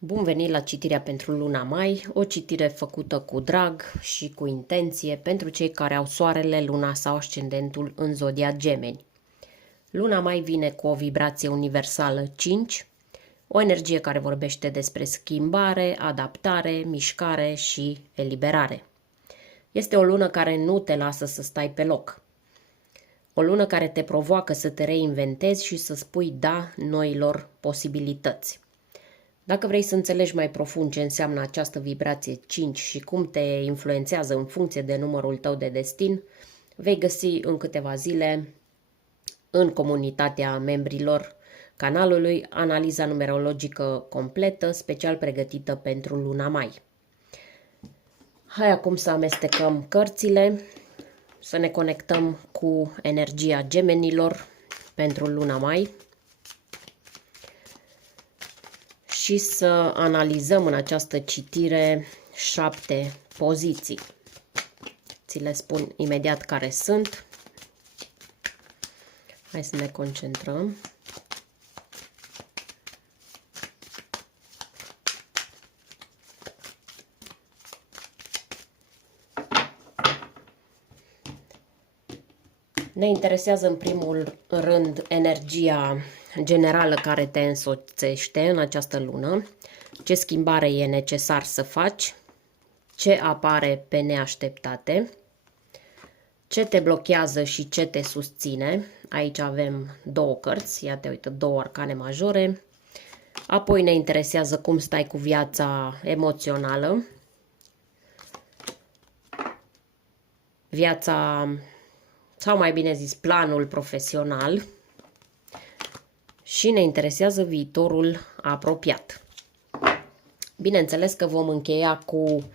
Bun venit la citirea pentru luna mai, o citire făcută cu drag și cu intenție pentru cei care au soarele, luna sau ascendentul în zodia Gemeni. Luna mai vine cu o vibrație universală 5, o energie care vorbește despre schimbare, adaptare, mișcare și eliberare. Este o lună care nu te lasă să stai pe loc. O lună care te provoacă să te reinventezi și să spui da noilor posibilități. Dacă vrei să înțelegi mai profund ce înseamnă această vibrație 5 și cum te influențează în funcție de numărul tău de destin, vei găsi în câteva zile în comunitatea membrilor canalului analiza numerologică completă, special pregătită pentru luna mai. Hai acum să amestecăm cărțile, să ne conectăm cu energia gemenilor pentru luna mai și să analizăm în această citire 7 poziții. Ți le spun imediat care sunt. Hai să ne concentrăm. Ne interesează în primul rând energia generală care te însoțește în această lună, ce schimbare e necesar să faci, ce apare pe neașteptate, ce te blochează și ce te susține. Aici avem două cărți, iată, uite, două arcane majore. Apoi ne interesează cum stai cu viața emoțională, viața, sau mai bine zis, planul profesional, și ne interesează viitorul apropiat. Bineînțeles că vom încheia cu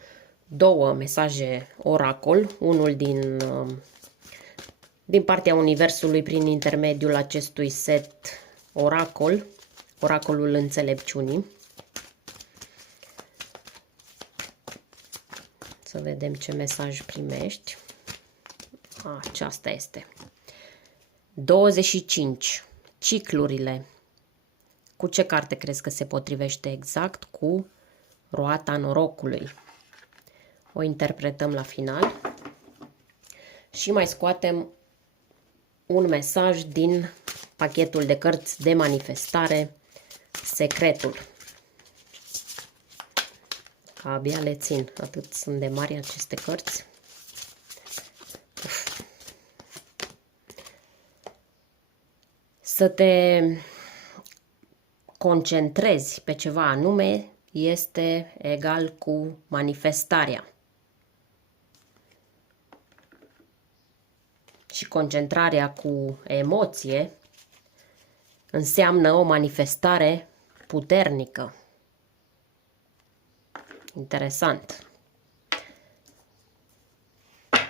două mesaje oracol, unul din partea Universului prin intermediul acestui set oracol, oracolul înțelepciunii. Să vedem ce mesaj primești. Aceasta este. 25. Ciclurile. Cu ce carte crezi că se potrivește exact? Cu roata norocului. O interpretăm la final. Și mai scoatem un mesaj din pachetul de cărți de manifestare, Secretul. Abia le țin, atât sunt de mari aceste cărți. Să te concentrezi pe ceva anume este egal cu manifestarea. Și concentrarea cu emoție înseamnă o manifestare puternică. Interesant.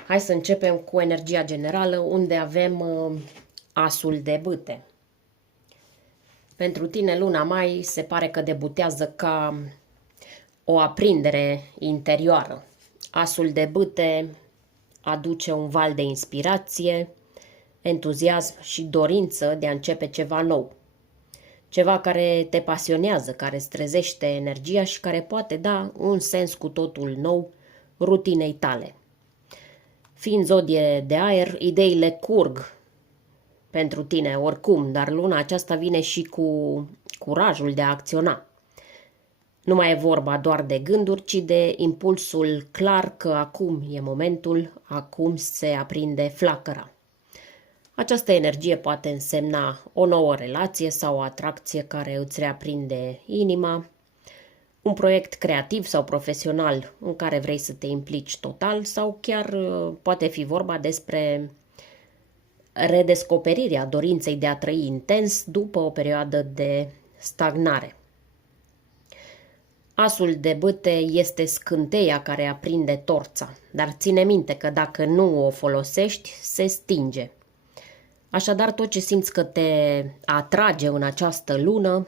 Hai să începem cu energia generală, unde avem asul de bâte. Pentru tine luna mai se pare că debutează ca o aprindere interioară. Asul de bâte aduce un val de inspirație, entuziasm și dorință de a începe ceva nou. Ceva care te pasionează, care îți trezește energia și care poate da un sens cu totul nou rutinei tale. Fiind zodie de aer, ideile curg pentru tine oricum, dar luna aceasta vine și cu curajul de a acționa. Nu mai e vorba doar de gânduri, ci de impulsul clar că acum e momentul, acum se aprinde flacăra. Această energie poate însemna o nouă relație sau o atracție care îți reaprinde inima, un proiect creativ sau profesional în care vrei să te implici total sau chiar poate fi vorba despre redescoperirea dorinței de a trăi intens după o perioadă de stagnare. Asul de bâte este scânteia care aprinde torța, dar ține minte că dacă nu o folosești, se stinge. Așadar, tot ce simți că te atrage în această lună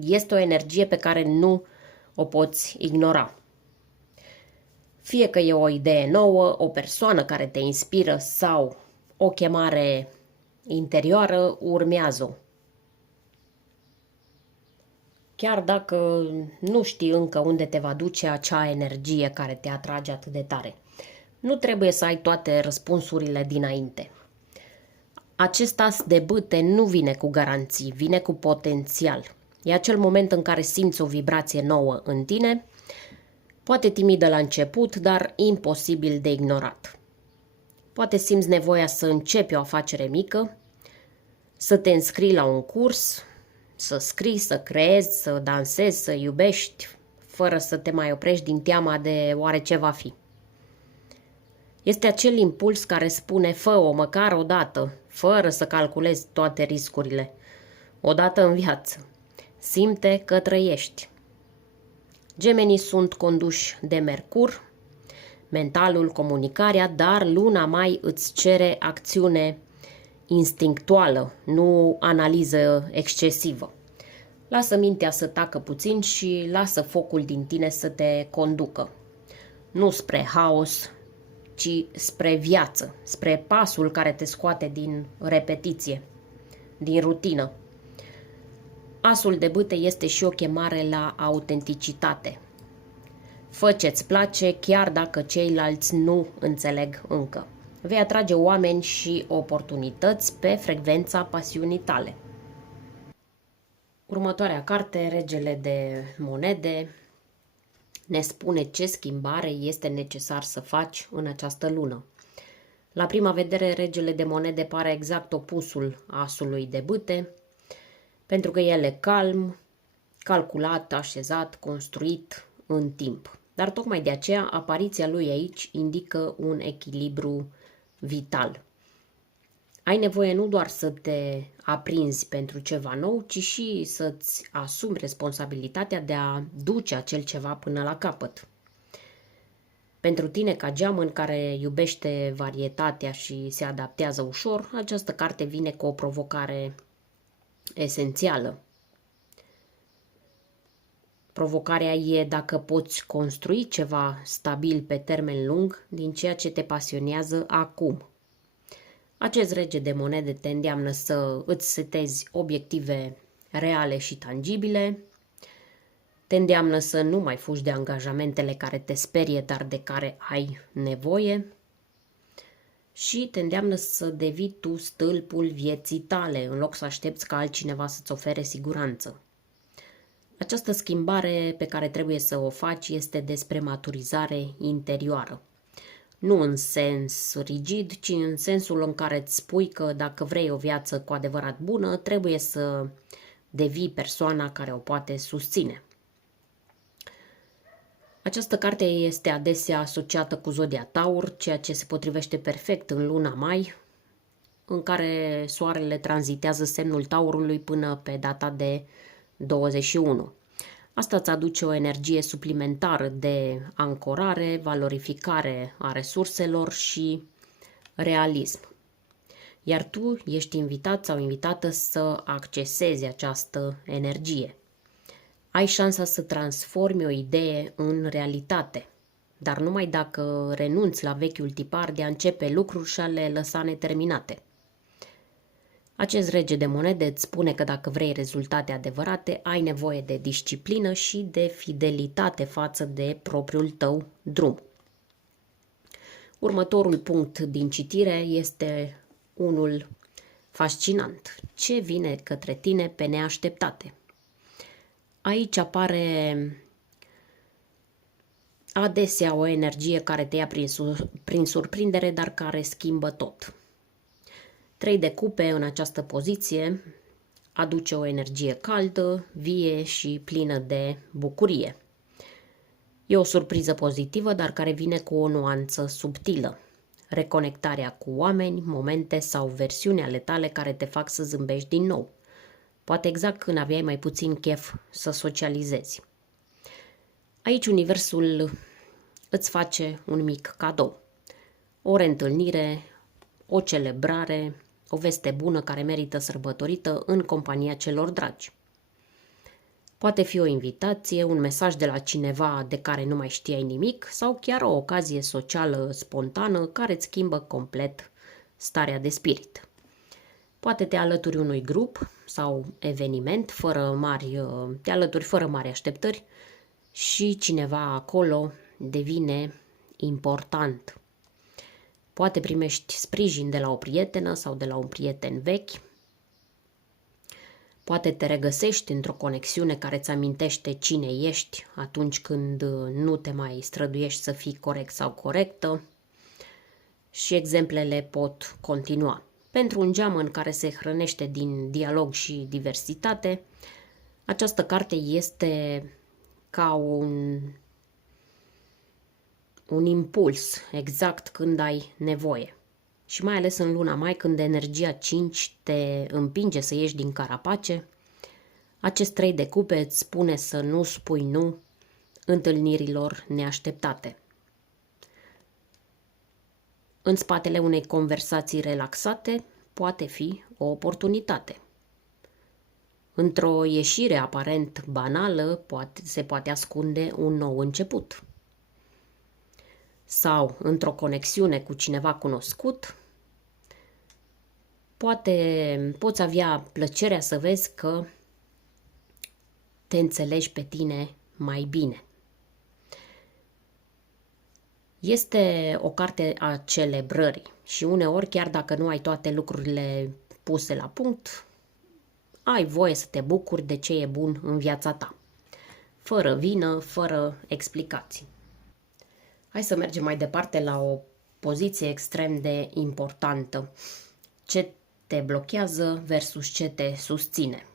este o energie pe care nu o poți ignora. Fie că e o idee nouă, o persoană care te inspiră sau o chemare interioară, urmează-o. chiar dacă nu știi încă unde te va duce acea energie care te atrage atât de tare. Nu trebuie să ai toate răspunsurile dinainte. Acest as de bâte nu vine cu garanții, vine cu potențial. E acel moment în care simți o vibrație nouă în tine, poate timidă la început, dar imposibil de ignorat. Poate simți nevoia să începi o afacere mică, să te înscrii la un curs, să scrii, să creezi, să dansezi, să iubești, fără să te mai oprești din teama de oare ce va fi. Este acel impuls care spune fă-o măcar o dată, fără să calculezi toate riscurile. Odată în viață. Simte că trăiești. Gemenii sunt conduși de Mercur, mentalul, comunicarea, dar luna mai îți cere acțiune instinctuală, nu analiză excesivă. Lasă mintea să tacă puțin și lasă focul din tine să te conducă. Nu spre haos, ci spre viață, spre pasul care te scoate din repetiție, din rutină. Asul de bâte este și o chemare la autenticitate. Fă ce-ți place, chiar dacă ceilalți nu înțeleg încă. Vei atrage oameni și oportunități pe frecvența pasiunii tale. Următoarea carte, Regele de monede, ne spune ce schimbare este necesar să faci în această lună. La prima vedere, Regele de monede pare exact opusul asului de bâte, pentru că el e calm, calculat, așezat, construit în timp. Dar tocmai de aceea apariția lui aici indică un echilibru vital. Ai nevoie nu doar să te aprinzi pentru ceva nou, ci și să-ți asumi responsabilitatea de a duce acel ceva până la capăt. Pentru tine, ca geamăn care iubește varietatea și se adaptează ușor, această carte vine cu o provocare esențială. Provocarea e dacă poți construi ceva stabil pe termen lung din ceea ce te pasionează acum. Acest rege de monede te îndeamnă să îți setezi obiective reale și tangibile, te îndeamnă să nu mai fugi de angajamentele care te sperie, dar de care ai nevoie și te îndeamnă să devii tu stâlpul vieții tale, în loc să aștepți ca altcineva să-ți ofere siguranță. Această schimbare pe care trebuie să o faci este despre maturizare interioară. Nu în sens rigid, ci în sensul în care îți spui că dacă vrei o viață cu adevărat bună, trebuie să devii persoana care o poate susține. Această carte este adesea asociată cu zodia Taur, ceea ce se potrivește perfect în luna mai, în care soarele tranzitează semnul Taurului până pe data de 21. Asta îți aduce o energie suplimentară de ancorare, valorificare a resurselor și realism. Iar tu ești invitat sau invitată să accesezi această energie. Ai șansa să transformi o idee în realitate, dar numai dacă renunți la vechiul tipar de a începe lucruri și a le lăsa neterminate. Acest rege de monede îți spune că dacă vrei rezultate adevărate, ai nevoie de disciplină și de fidelitate față de propriul tău drum. Următorul punct din citire este unul fascinant. Ce vine către tine pe neașteptate? Aici apare adesea o energie care te ia prin surprindere, dar care schimbă tot. 3 de cupe în această poziție aduce o energie caldă, vie și plină de bucurie. E o surpriză pozitivă, dar care vine cu o nuanță subtilă. Reconectarea cu oameni, momente sau versiuni ale tale care te fac să zâmbești din nou. Poate exact când aveai mai puțin chef să socializezi. Aici universul îți face un mic cadou. O reîntâlnire, o celebrare, o veste bună care merită sărbătorită în compania celor dragi. Poate fi o invitație, un mesaj de la cineva de care nu mai știai nimic sau chiar o ocazie socială spontană care îți schimbă complet starea de spirit. Poate te alături unui grup sau eveniment, te alături fără mari așteptări și cineva acolo devine important. Poate primești sprijin de la o prietenă sau de la un prieten vechi. Poate te regăsești într-o conexiune care îți amintește cine ești atunci când nu te mai străduiești să fii corect sau corectă. Și exemplele pot continua. Pentru un geamăn care se hrănește din dialog și diversitate, această carte este ca un impuls exact când ai nevoie. Și mai ales în luna mai, când energia 5 te împinge să ieși din carapace, acest 3 de cupe îți spune să nu spui nu întâlnirilor neașteptate. În spatele unei conversații relaxate poate fi o oportunitate. Într-o ieșire aparent banală se poate ascunde un nou început. Sau într-o conexiune cu cineva cunoscut, poți avea plăcerea să vezi că te înțelegi pe tine mai bine. Este o carte a celebrării și uneori, chiar dacă nu ai toate lucrurile puse la punct, ai voie să te bucuri de ce e bun în viața ta, fără vină, fără explicații. Hai să mergem mai departe la o poziție extrem de importantă. Ce te blochează versus ce te susține.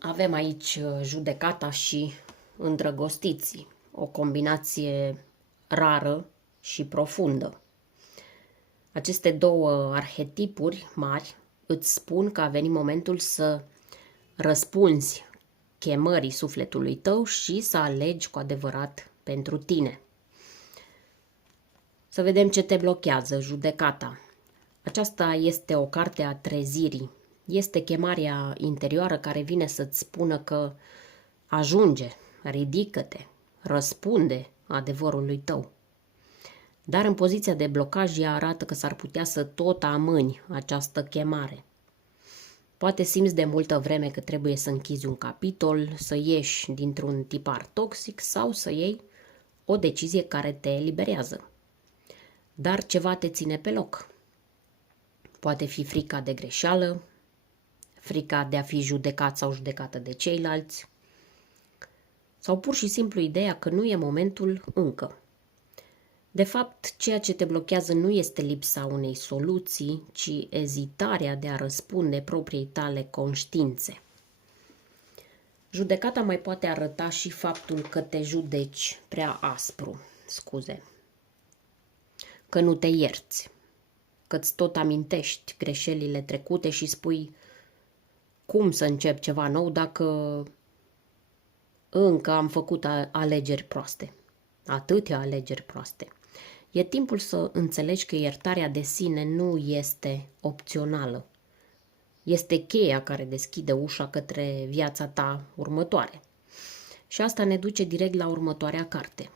Avem aici judecata și îndrăgostiții, o combinație rară și profundă. Aceste două arhetipuri mari îți spun că a venit momentul să răspunzi chemării sufletului tău și să alegi cu adevărat pentru tine. Să vedem ce te blochează, judecata. Aceasta este o carte a trezirii. Este chemarea interioară care vine să-ți spună că ajunge, ridică-te, răspunde adevărului tău. Dar în poziția de blocaj ea arată că s-ar putea să tot amâni această chemare. Poate simți de multă vreme că trebuie să închizi un capitol, să ieși dintr-un tipar toxic sau să iei o decizie care te eliberează. Dar ceva te ține pe loc. Poate fi frica de greșeală, frica de a fi judecat sau judecată de ceilalți, sau pur și simplu ideea că nu e momentul încă. De fapt, ceea ce te blochează nu este lipsa unei soluții, ci ezitarea de a răspunde propriei tale conștiințe. Judecata mai poate arăta și faptul că te judeci prea aspru, că nu te ierți, că îți tot amintești greșelile trecute și spui cum să încep ceva nou dacă încă am făcut alegeri proaste, atâtea alegeri proaste. E timpul să înțelegi că iertarea de sine nu este opțională. Este cheia care deschide ușa către viața ta următoare. Și asta ne duce direct la următoarea carte.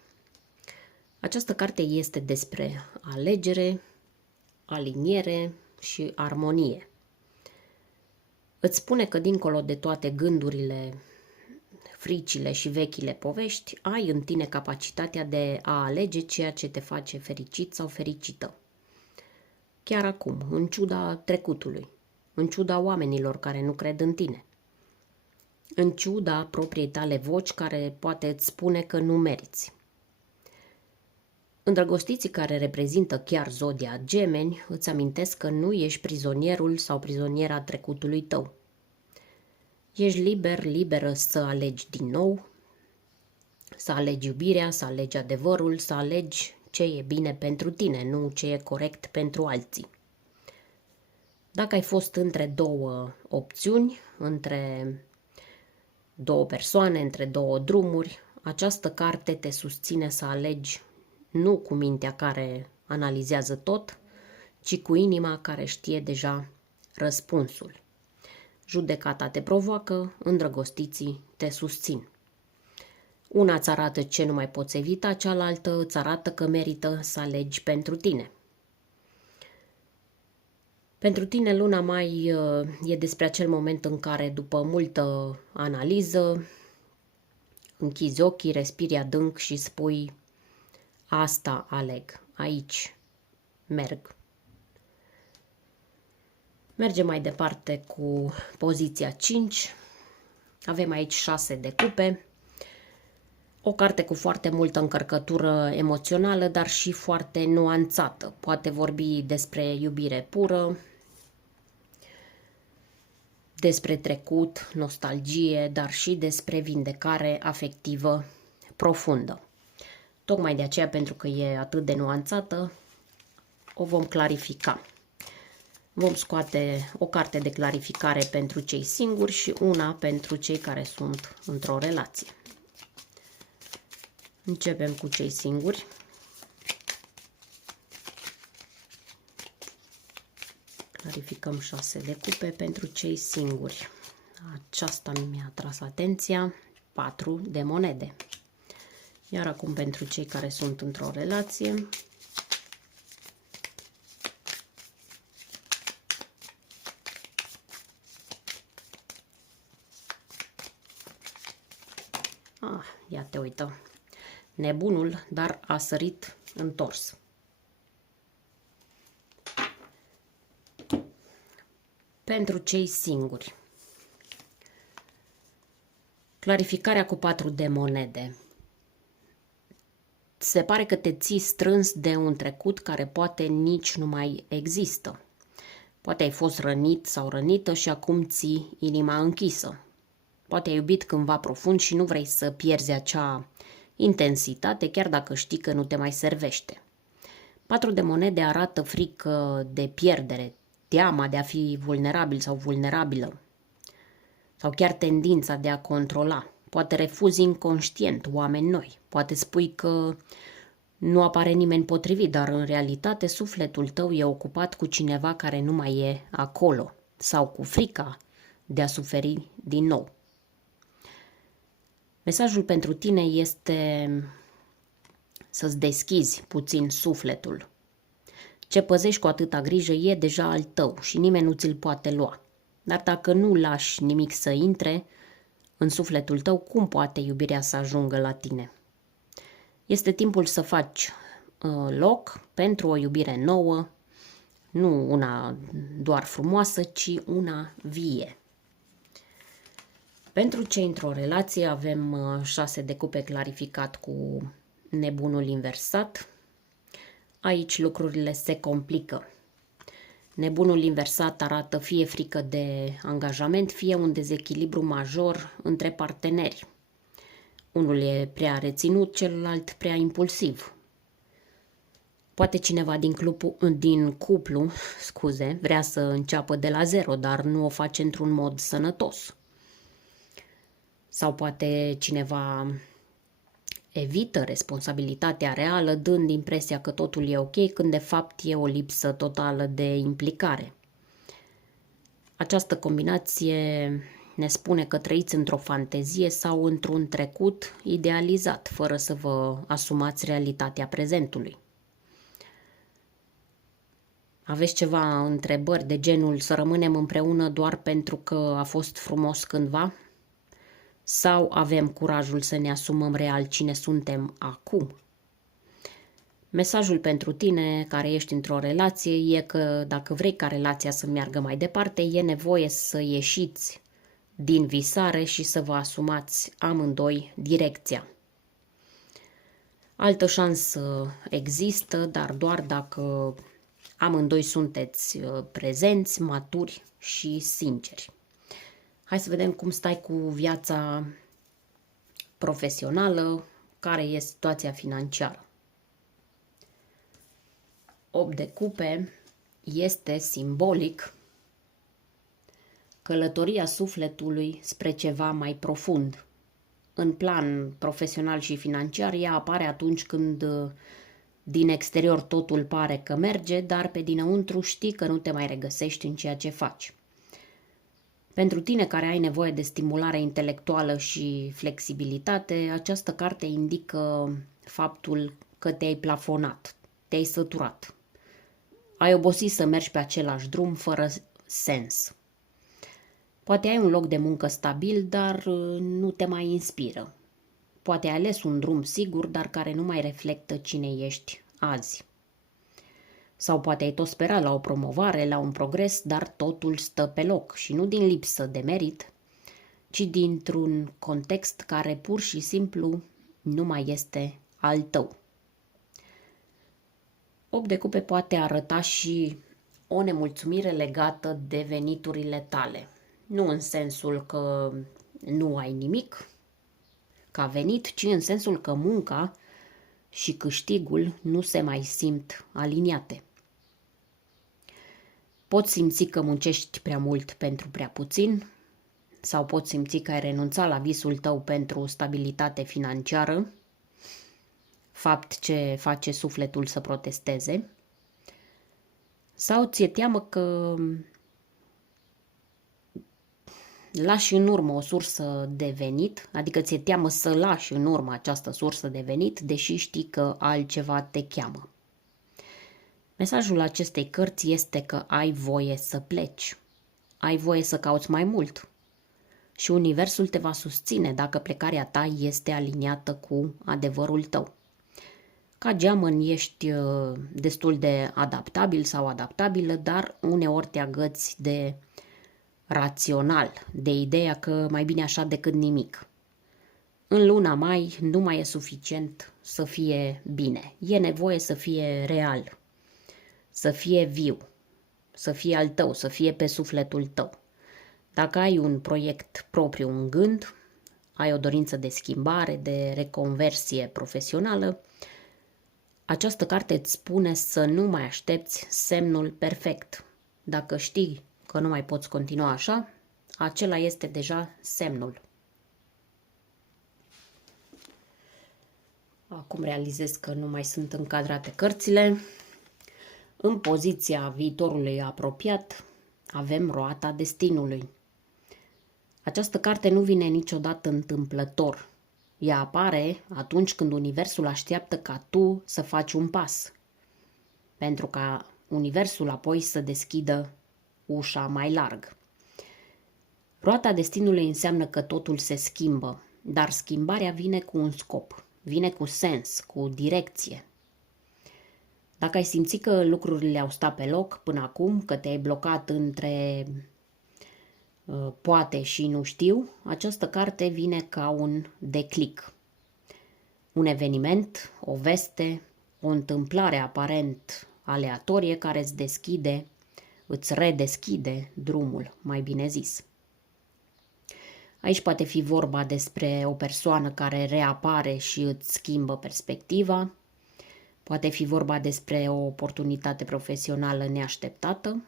Această carte este despre alegere, aliniere și armonie. Îți spune că dincolo de toate gândurile, fricile și vechile povești, ai în tine capacitatea de a alege ceea ce te face fericit sau fericită. Chiar acum, în ciuda trecutului, în ciuda oamenilor care nu cred în tine, în ciuda propriei tale voci care poate îți spune că nu meriți. Îndrăgostiții care reprezintă chiar zodia Gemeni îți amintesc că nu ești prizonierul sau prizoniera trecutului tău. Ești liberă să alegi din nou, să alegi iubirea, să alegi adevărul, să alegi ce e bine pentru tine, nu ce e corect pentru alții. Dacă ai fost între două opțiuni, între două persoane, între două drumuri, această carte te susține să alegi nu cu mintea care analizează tot, ci cu inima care știe deja răspunsul. Judecata te provoacă, îndrăgostiții te susțin. Una îți arată ce nu mai poți evita, cealaltă îți arată că merită să alegi pentru tine. Pentru tine, luna mai e despre acel moment în care, după multă analiză, închizi ochii, respiri adânc și spui: asta aleg, aici merg. Mergem mai departe cu poziția 5. Avem aici 6 de cupe. O carte cu foarte multă încărcătură emoțională, dar și foarte nuanțată. Poate vorbi despre iubire pură, despre trecut, nostalgie, dar și despre vindecare afectivă profundă. Tocmai de aceea, pentru că e atât de nuanțată, o vom clarifica. Vom scoate o carte de clarificare pentru cei singuri și una pentru cei care sunt într-o relație. Începem cu cei singuri. Clarificăm 6 de cupe pentru cei singuri. Aceasta mi-a atras atenția. 4 de monede. Iar acum pentru cei care sunt într-o relație. Ia te uită. Nebunul, dar a sărit întors. Pentru cei singuri. Clarificarea cu 4 de monede. Se pare că te ții strâns de un trecut care poate nici nu mai există. Poate ai fost rănit sau rănită și acum ții inima închisă. Poate ai iubit cândva profund și nu vrei să pierzi acea intensitate, chiar dacă știi că nu te mai servește. 4 de monede arată frică de pierdere, teama de a fi vulnerabil sau vulnerabilă, sau chiar tendința de a controla. Poate refuzi inconștient oameni noi, poate spui că nu apare nimeni potrivit, dar în realitate sufletul tău e ocupat cu cineva care nu mai e acolo, sau cu frica de a suferi din nou. Mesajul pentru tine este să-ți deschizi puțin sufletul. Ce păzești cu atâta grijă e deja al tău și nimeni nu ți-l poate lua. Dar dacă nu lași nimic să intre în sufletul tău, cum poate iubirea să ajungă la tine? Este timpul să faci loc pentru o iubire nouă, nu una doar frumoasă, ci una vie. Pentru cei într-o relație avem 6 de cupe clarificat cu nebunul inversat. Aici lucrurile se complică. Nebunul inversat arată fie frică de angajament, fie un dezechilibru major între parteneri. Unul e prea reținut, celălalt prea impulsiv. Poate cineva din cuplu vrea să înceapă de la zero, dar nu o face într-un mod sănătos. Sau poate cineva evită responsabilitatea reală, dând impresia că totul e ok, când de fapt e o lipsă totală de implicare. Această combinație ne spune că trăiți într-o fantezie sau într-un trecut idealizat, fără să vă asumați realitatea prezentului. Aveți ceva întrebări de genul să rămânem împreună doar pentru că a fost frumos cândva? Sau avem curajul să ne asumăm real cine suntem acum? Mesajul pentru tine care ești într-o relație e că dacă vrei ca relația să meargă mai departe, e nevoie să ieșiți din visare și să vă asumați amândoi direcția. Altă șansă există, dar doar dacă amândoi sunteți prezenți, maturi și sinceri. Hai să vedem cum stai cu viața profesională, care e situația financiară. 8 de cupe este simbolic călătoria sufletului spre ceva mai profund. În plan profesional și financiar, ea apare atunci când din exterior totul pare că merge, dar pe dinăuntru știi că nu te mai regăsești în ceea ce faci. Pentru tine care ai nevoie de stimulare intelectuală și flexibilitate, această carte indică faptul că te-ai plafonat, te-ai săturat. Ai obosit să mergi pe același drum fără sens. Poate ai un loc de muncă stabil, dar nu te mai inspiră. Poate ai ales un drum sigur, dar care nu mai reflectă cine ești azi. Sau poate ai tot sperat la o promovare, la un progres, dar totul stă pe loc și nu din lipsă de merit, ci dintr-un context care pur și simplu nu mai este al tău. 8 de cupe poate arăta și o nemulțumire legată de veniturile tale. Nu în sensul că nu ai nimic ca venit, ci în sensul că munca și câștigul nu se mai simt aliniate. Poți simți că muncești prea mult pentru prea puțin, sau poți simți că ai renunțat la visul tău pentru stabilitate financiară, fapt ce face sufletul să protesteze, sau ți-e teamă că lași în urmă o sursă de venit, adică ți-e teamă să lași în urmă această sursă de venit, deși știi că altceva te cheamă. Mesajul acestei cărți este că ai voie să pleci, ai voie să cauți mai mult și universul te va susține dacă plecarea ta este aliniată cu adevărul tău. Ca geamăn ești destul de adaptabil sau adaptabilă, dar uneori te agăți de rațional, de ideea că mai bine așa decât nimic. În luna mai nu mai e suficient să fie bine, e nevoie să fie real, să fie viu, să fie al tău, să fie pe sufletul tău. Dacă ai un proiect propriu în gând, ai o dorință de schimbare, de reconversie profesională, această carte îți spune să nu mai aștepți semnul perfect. Dacă știi că nu mai poți continua așa, acela este deja semnul. Acum realizez că nu mai sunt încadrate cărțile. În poziția viitorului apropiat avem roata destinului. Această carte nu vine niciodată întâmplător. Ea apare atunci când universul așteaptă ca tu să faci un pas, pentru ca universul apoi să deschidă ușa mai larg. Roata destinului înseamnă că totul se schimbă, dar schimbarea vine cu un scop, vine cu sens, cu direcție. Dacă ai simțit că lucrurile au stat pe loc până acum, că te-ai blocat între poate și nu știu, această carte vine ca un declic. Un eveniment, o veste, o întâmplare aparent aleatorie care îți redeschide drumul, mai bine zis. Aici poate fi vorba despre o persoană care reapare și îți schimbă perspectiva, poate fi vorba despre o oportunitate profesională neașteptată,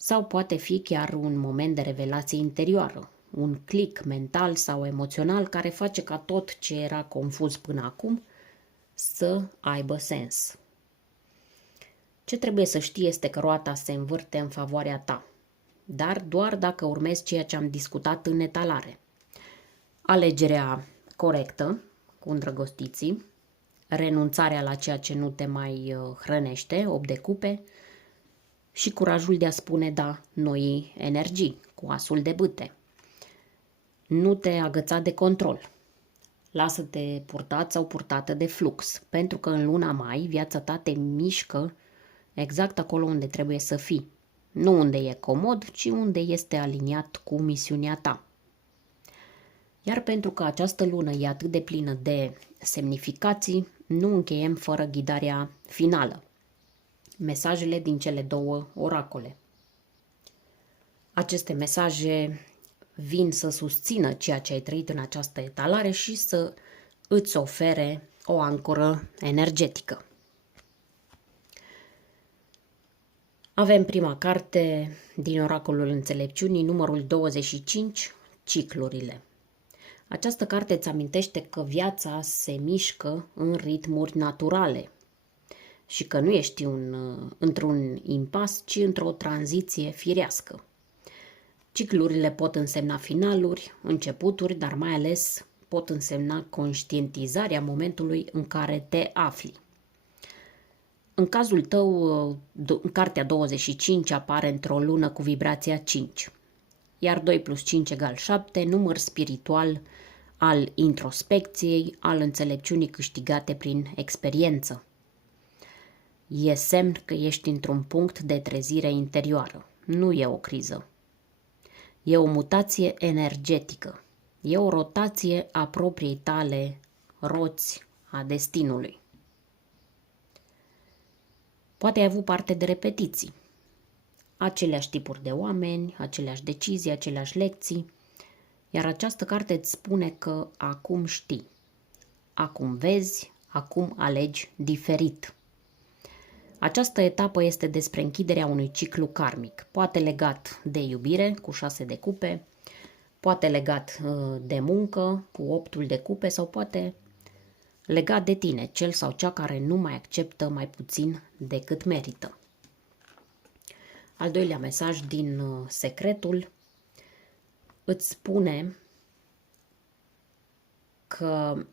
sau poate fi chiar un moment de revelație interioară, un click mental sau emoțional care face ca tot ce era confuz până acum să aibă sens. Ce trebuie să știi este că roata se învârte în favoarea ta, dar doar dacă urmezi ceea ce am discutat în etalare. Alegerea corectă, cu îndrăgostiții, renunțarea la ceea ce nu te mai hrănește, 8 de cupe, și curajul de a spune da noii energii, cu asul de bâte. Nu te agăța de control. Lasă-te purtat sau purtată de flux, pentru că în luna mai viața ta te mișcă exact acolo unde trebuie să fii. Nu unde e comod, ci unde este aliniat cu misiunea ta. Iar pentru că această lună e atât de plină de semnificații, nu încheiem fără ghidarea finală. Mesajele din cele două oracole. Aceste mesaje vin să susțină ceea ce ai trăit în această etalare și să îți ofere o ancoră energetică. Avem prima carte din Oracolul Înțelepciunii, numărul 25, ciclurile. Această carte îți amintește că viața se mișcă în ritmuri naturale și că nu ești într-un impas, ci într-o tranziție firească. Ciclurile pot însemna finaluri, începuturi, dar mai ales pot însemna conștientizarea momentului în care te afli. În cazul tău, în cartea 25 apare într-o lună cu vibrația 5, iar 2 plus 5 egal 7, număr spiritual al introspecției, al înțelepciunii câștigate prin experiență. E semn că ești într-un punct de trezire interioară. Nu e o criză. E o mutație energetică. E o rotație a propriei tale roți a destinului. Poate ai avut parte de repetiții. Aceleași tipuri de oameni, aceleași decizii, aceleași lecții. Iar această carte îți spune că acum știi. Acum vezi, acum alegi diferit. Această etapă este despre închiderea unui ciclu karmic, poate legat de iubire, cu 6 de cupe, poate legat de muncă, cu 8 de cupe, sau poate legat de tine, cel sau cea care nu mai acceptă mai puțin decât merită. Al doilea mesaj din Secretul îți spune că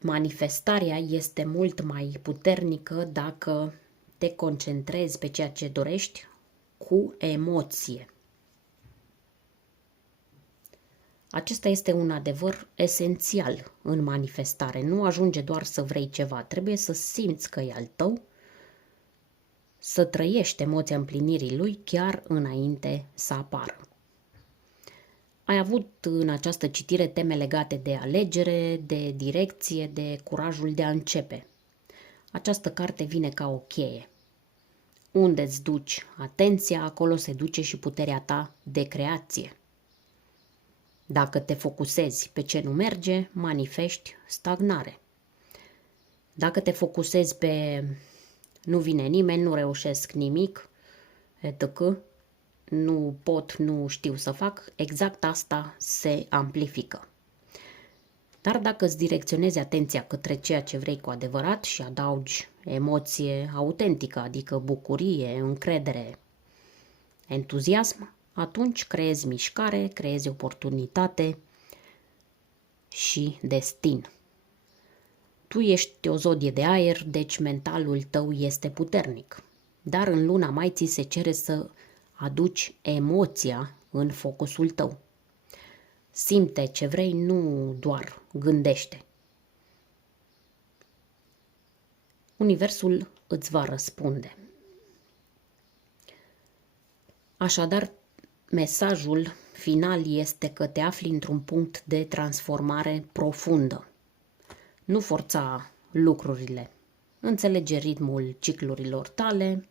manifestarea este mult mai puternică dacă te concentrezi pe ceea ce dorești cu emoție. Acesta este un adevăr esențial în manifestare. Nu ajunge doar să vrei ceva, trebuie să simți că e al tău, să trăiești emoția împlinirii lui chiar înainte să apară. Ai avut în această citire teme legate de alegere, de direcție, de curajul de a începe. Această carte vine ca o cheie. Unde îți duci atenția, acolo se duce și puterea ta de creație. Dacă te focusezi pe ce nu merge, manifesti stagnare. Dacă te focusezi pe nu vine nimeni, nu reușesc nimic, etc., nu pot, nu știu să fac, exact asta se amplifică. Dar dacă îți direcționezi atenția către ceea ce vrei cu adevărat și adaugi emoție autentică, adică bucurie, încredere, entuziasm, atunci creezi mișcare, creezi oportunitate și destin. Tu ești o zodie de aer, deci mentalul tău este puternic. Dar în luna mai ți se cere să aduci emoția în focusul tău. Simte ce vrei, nu doar gândește. Universul îți va răspunde. Așadar, mesajul final este că te afli într-un punct de transformare profundă. Nu forța lucrurile. Înțelege ritmul ciclurilor tale,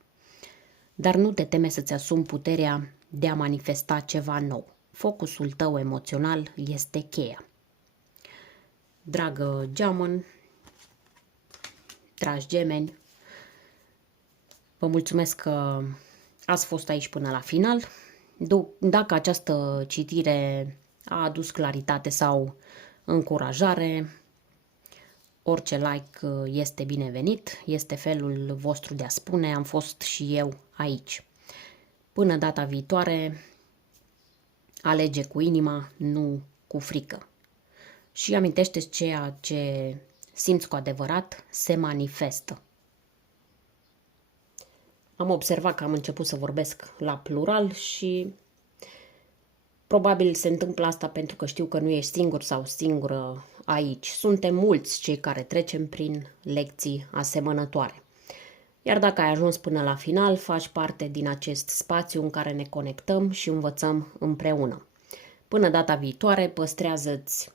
dar nu te teme să-ți asumi puterea de a manifesta ceva nou. Focusul tău emoțional este cheia. Dragă geamăn, dragi gemeni, vă mulțumesc că ați fost aici până la final. Dacă această citire a adus claritate sau încurajare, orice like este binevenit, este felul vostru de a spune, am fost și eu aici. Până data viitoare, alege cu inima, nu cu frică. Și amintește-ți ceea ce simți cu adevărat se manifestă. Am observat că am început să vorbesc la plural și probabil se întâmplă asta pentru că știu că nu ești singur sau singură aici. Suntem mulți cei care trecem prin lecții asemănătoare. Iar dacă ai ajuns până la final, faci parte din acest spațiu în care ne conectăm și învățăm împreună. Până data viitoare, păstrează-ți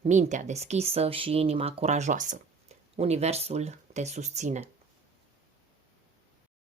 mintea deschisă și inima curajoasă. Universul te susține.